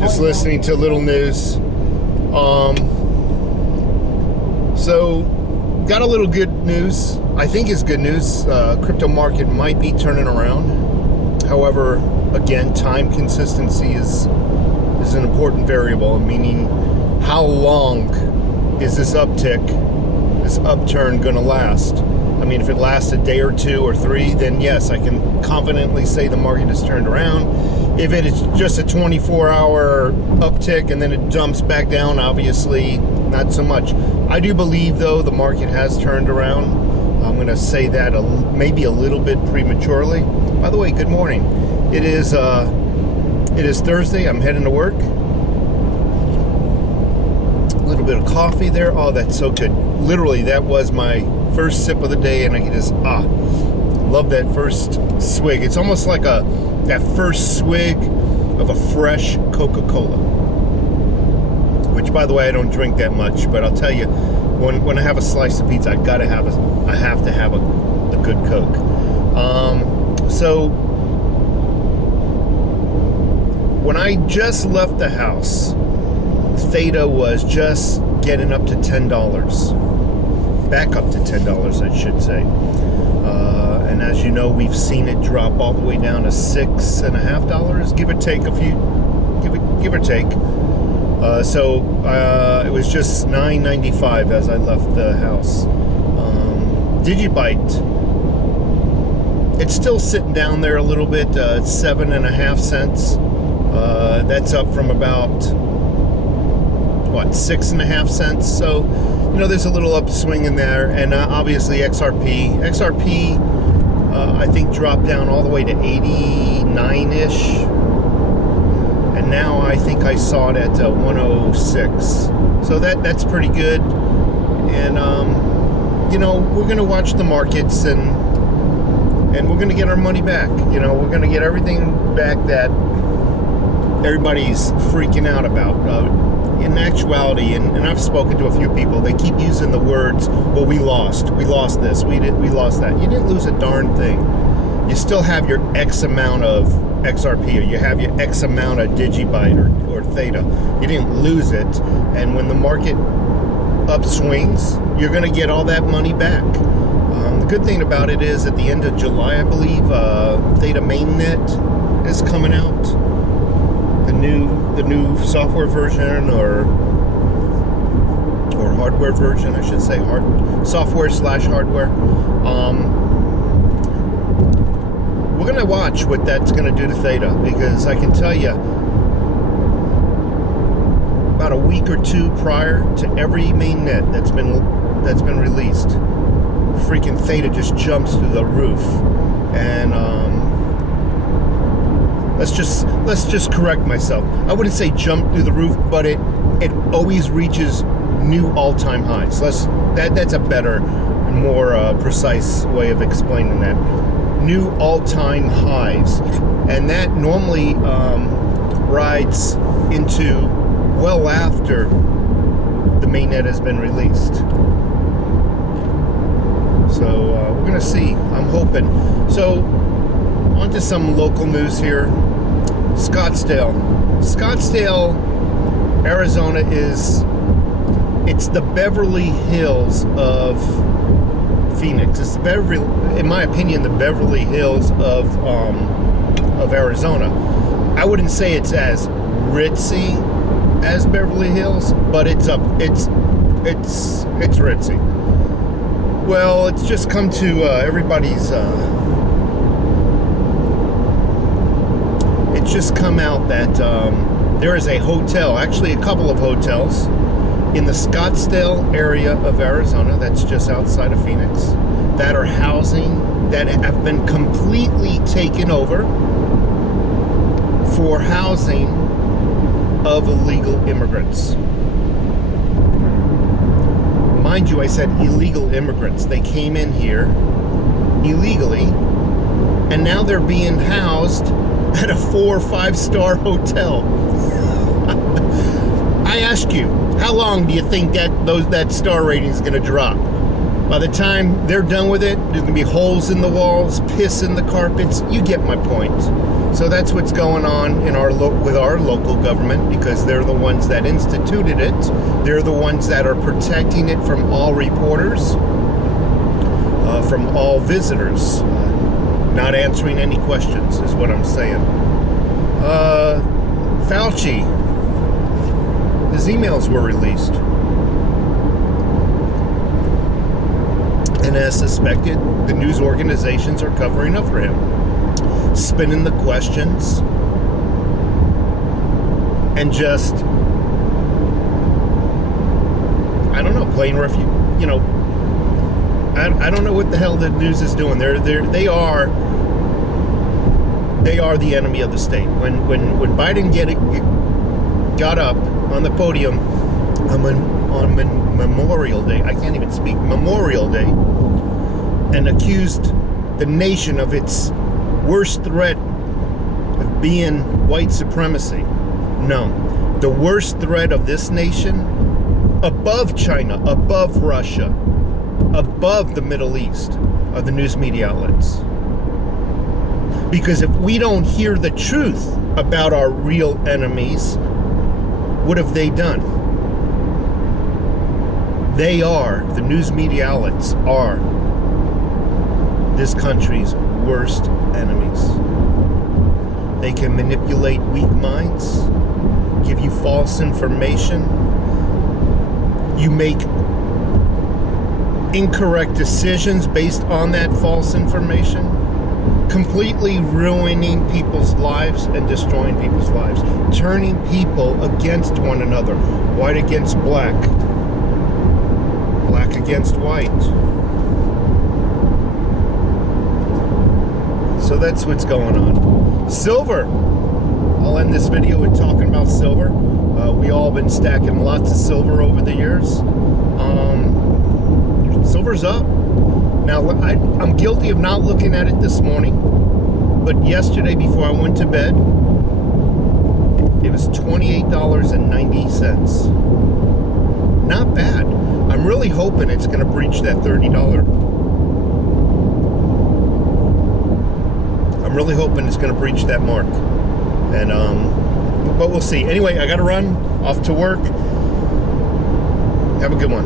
Just listening to little news. So, got a little good news. I think is good news. Crypto market might be turning around. However, again, time consistency is an important variable, meaning how long is this uptick, this upturn going to last? I mean, if it lasts a day or two or three, then yes, I can confidently say the market has turned around. If it is just a 24-hour uptick and then it dumps back down, obviously not so much. I do believe, though, the market has turned around. I'm going to say that maybe a little bit prematurely. By the way, good morning. It is Thursday. I'm heading to work. A little bit of coffee there. Oh, that's so good. Literally, that was my first sip of the day, and I can just love that first swig. It's almost like that first swig of a fresh Coca-Cola, which, by the way, I don't drink that much, but I'll tell you, when I have a slice of pizza, I have to have a good Coke. So when I just left the house, Theta was just getting up to $10. Back up to $10, I should say. And as you know, we've seen it drop all the way down to $6.50, give or take a few, give or take. So it was just $9.95 as I left the house. Digibyte, it's still sitting down there a little bit. It's 7.5 cents. That's up from about 6.5 cents. So, you know, there's a little upswing in there. And obviously XRP, I think dropped down all the way to 89-ish. And now I think I saw it at 106. So that's pretty good. And, you know, we're going to watch the markets and we're going to get our money back. You know, we're going to get everything back that everybody's freaking out about. In actuality, and I've spoken to a few people, they keep using the words, well, we lost this, we lost that. You didn't lose a darn thing. You still have your X amount of XRP, or you have your X amount of Digibyte or Theta. You didn't lose it. And when the market upswings, you're going to get all that money back. The good thing about it is at the end of July, I believe, Theta mainnet is coming out. The new software version or hardware version, I should say, software/hardware. We're gonna watch what that's gonna do to Theta, because I can tell you, about a week or two prior to every mainnet that's been released, freaking Theta just jumps through the roof. And let's just correct myself. I wouldn't say jump through the roof, but it always reaches new all-time highs. That's a better, more precise way of explaining that. New all-time highs, and that normally rides into well after the mainnet has been released. So we're gonna see. I'm hoping. So on to some local news here. Scottsdale, Arizona it's the Beverly Hills of Phoenix. It's in my opinion, the Beverly Hills of Arizona. I wouldn't say it's as ritzy as Beverly Hills, but it's ritzy. Well, it's just come to everybody's. It's just come out that there is a hotel, actually a couple of hotels, in the Scottsdale area of Arizona, that's just outside of Phoenix, that have been completely taken over for housing of illegal immigrants. Mind you, I said illegal immigrants. They came in here illegally, and now they're being housed at a 4 or 5-star hotel. I ask you, how long do you think that star rating is going to drop? By the time they're done with it, there's going to be holes in the walls, piss in the carpets. You get my point. So that's what's going on in with our local government, because they're the ones that instituted it. They're the ones that are protecting it from all reporters, from all visitors. Not answering any questions is what I'm saying. Fauci, his emails were released. And as suspected, the news organizations are covering up for him, spinning the questions, and just, I don't know, playing refuge. You know, I don't know what the hell the news is doing. They are the enemy of the state. When Biden got up on the podium on Memorial Day, I can't even speak, Memorial Day, and accused the nation of its worst threat of being white supremacy. No, the worst threat of this nation, above China, above Russia, above the Middle East, are the news media outlets. Because if we don't hear the truth about our real enemies, what have they done? They are, the news media outlets are this country's worst enemies. They can manipulate weak minds, give you false information. You make incorrect decisions based on that false information, completely ruining people's lives and destroying people's lives, turning people against one another, white against black, black against white. So that's what's going on. Silver. I'll end this video with talking about silver. We all been stacking lots of silver over the years. Silver's up. Now, I'm guilty of not looking at it this morning, but yesterday before I went to bed, it was $28.90. Not bad. I'm really hoping it's going to breach that $30. I'm really hoping it's going to breach that mark. And but we'll see. Anyway, I got to run off to work. Have a good one.